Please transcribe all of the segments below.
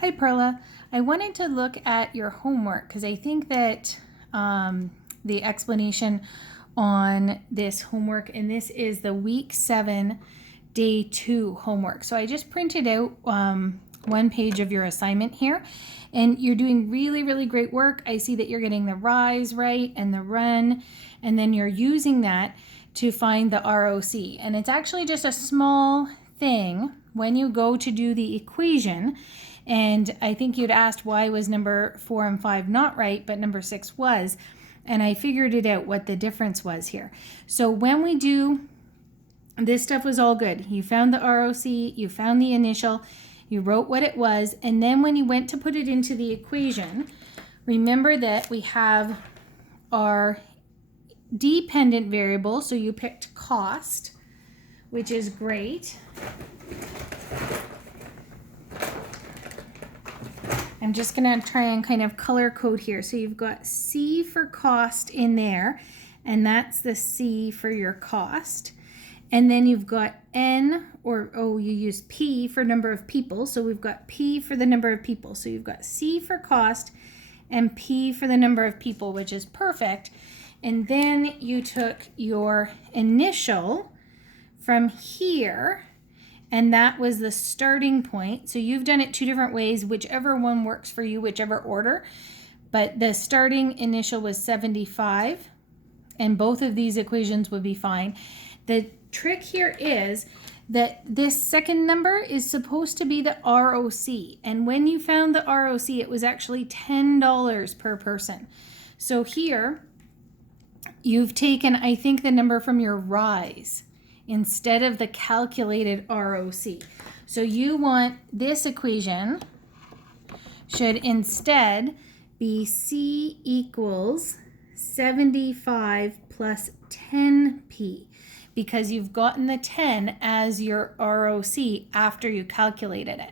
Hi, Perla. I wanted to look at your homework because I think that the explanation on this homework, and this is the week 7, day 2 homework. So I just printed out one page of your assignment here, and you're doing really, really great work. I see that you're getting the rise right and the run, and then you're using that to find the ROC. And it's actually just a small thing when you go to do the equation. And I think you'd asked why was number 4 and 5 not right, but number 6 was. And I figured it out what the difference was here. So when we do, this stuff was all good. You found the ROC, you found the initial, you wrote what it was, and then when you went to put it into the equation, remember that we have our dependent variable, so you picked cost, which is great. I'm just going to try and kind of color code here. So you've got C for cost in there, and that's the C for your cost. And then you've got N, you use P for number of people. So we've got P for the number of people. So you've got C for cost and P for the number of people, which is perfect. And then you took your initial from here, and that was the starting point. So you've done it 2 different ways, whichever one works for you, whichever order. But the starting initial was 75, and both of these equations would be fine. The trick here is that this second number is supposed to be the ROC. And when you found the ROC, it was actually $10 per person. So here, you've taken, I think, the number from your rise instead of the calculated ROC. So you want this equation should instead be C equals 75 plus 10P, because you've gotten the 10 as your ROC after you calculated it.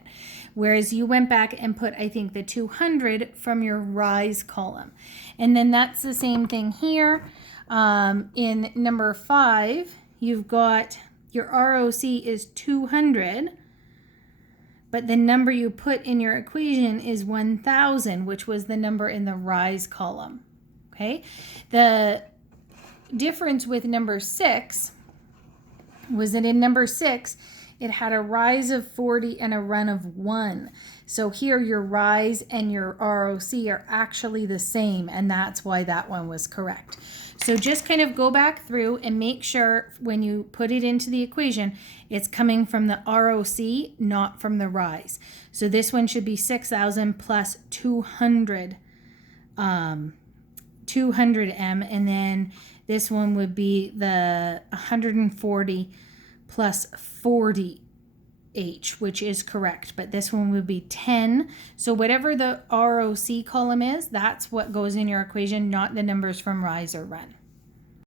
Whereas you went back and put, I think, the 200 from your rise column. And then that's the same thing here. In number 5, you've got your ROC is 200, but the number you put in your equation is 1,000, which was the number in the rise column. Okay, the difference with number 6 was that in number 6, it had a rise of 40 and a run of 1. So here your rise and your ROC are actually the same, and that's why that one was correct. So just kind of go back through and make sure when you put it into the equation, it's coming from the ROC, not from the rise. So this one should be 6,000 plus 200, 200M, and then this one would be the 140 plus 40H, which is correct, but this one would be 10. So whatever the ROC column is, that's what goes in your equation, not the numbers from rise or run.